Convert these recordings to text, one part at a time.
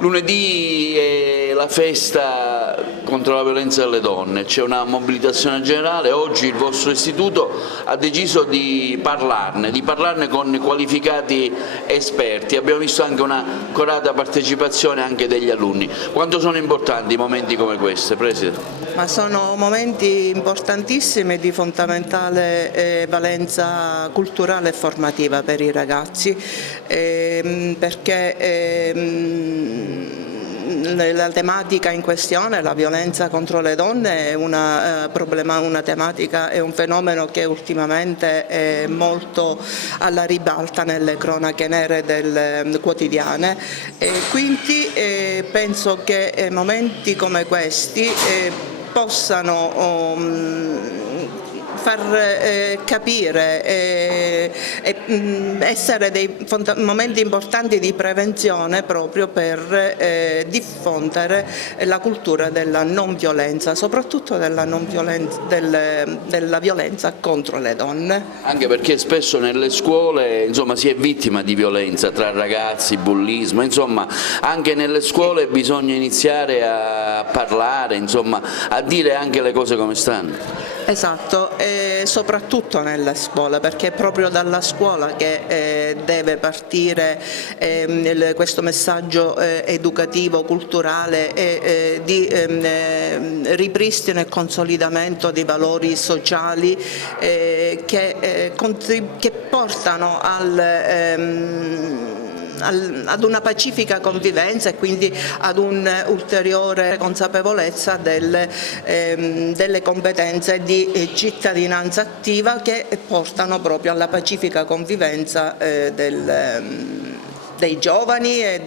Lunedì è la festa contro la violenza delle donne, c'è una mobilitazione generale. Oggi il vostro istituto ha deciso di parlarne con qualificati esperti. Abbiamo visto anche una corata partecipazione anche degli alunni. Quanto sono importanti momenti come questi, Presidente? Ma sono momenti importantissimi di fondamentale valenza culturale e formativa per i ragazzi, perché la tematica in questione, la violenza contro le donne, è una tematica, è un fenomeno che ultimamente è molto alla ribalta nelle cronache nere quotidiane, e quindi penso che momenti come questi possano far capire essere dei momenti importanti di prevenzione proprio per diffondere la cultura della non violenza, soprattutto della violenza contro le donne. Anche perché spesso nelle scuole si è vittima di violenza tra ragazzi, bullismo, anche nelle scuole bisogna iniziare a parlare, a dire anche le cose come stanno. Esatto, e soprattutto nella scuola, perché è proprio dalla scuola che deve partire questo messaggio educativo, culturale di ripristino e consolidamento di valori sociali che portano ad una pacifica convivenza e quindi ad un'ulteriore consapevolezza delle competenze di cittadinanza attiva che portano proprio alla pacifica convivenza dei giovani e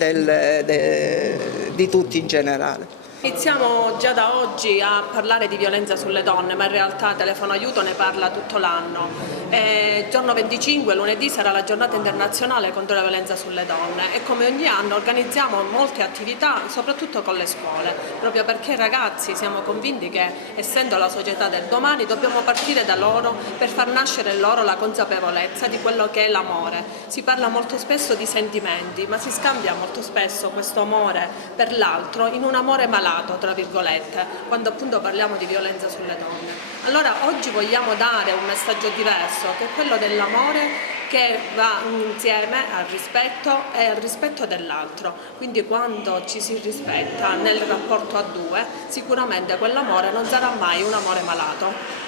di tutti in generale. Iniziamo già da oggi a parlare di violenza sulle donne, ma in realtà Telefono Aiuto ne parla tutto l'anno. Giorno 25, lunedì, sarà la giornata internazionale contro la violenza sulle donne e come ogni anno organizziamo molte attività, soprattutto con le scuole, proprio perché ragazzi siamo convinti che, essendo la società del domani, dobbiamo partire da loro per far nascere in loro la consapevolezza di quello che è l'amore. Si parla molto spesso di sentimenti, ma si scambia molto spesso questo amore per l'altro in un amore malato, tra virgolette, quando appunto parliamo di violenza sulle donne. Allora oggi vogliamo dare un messaggio diverso, che è quello dell'amore che va insieme al rispetto e al rispetto dell'altro. Quindi quando ci si rispetta nel rapporto a due, sicuramente quell'amore non sarà mai un amore malato.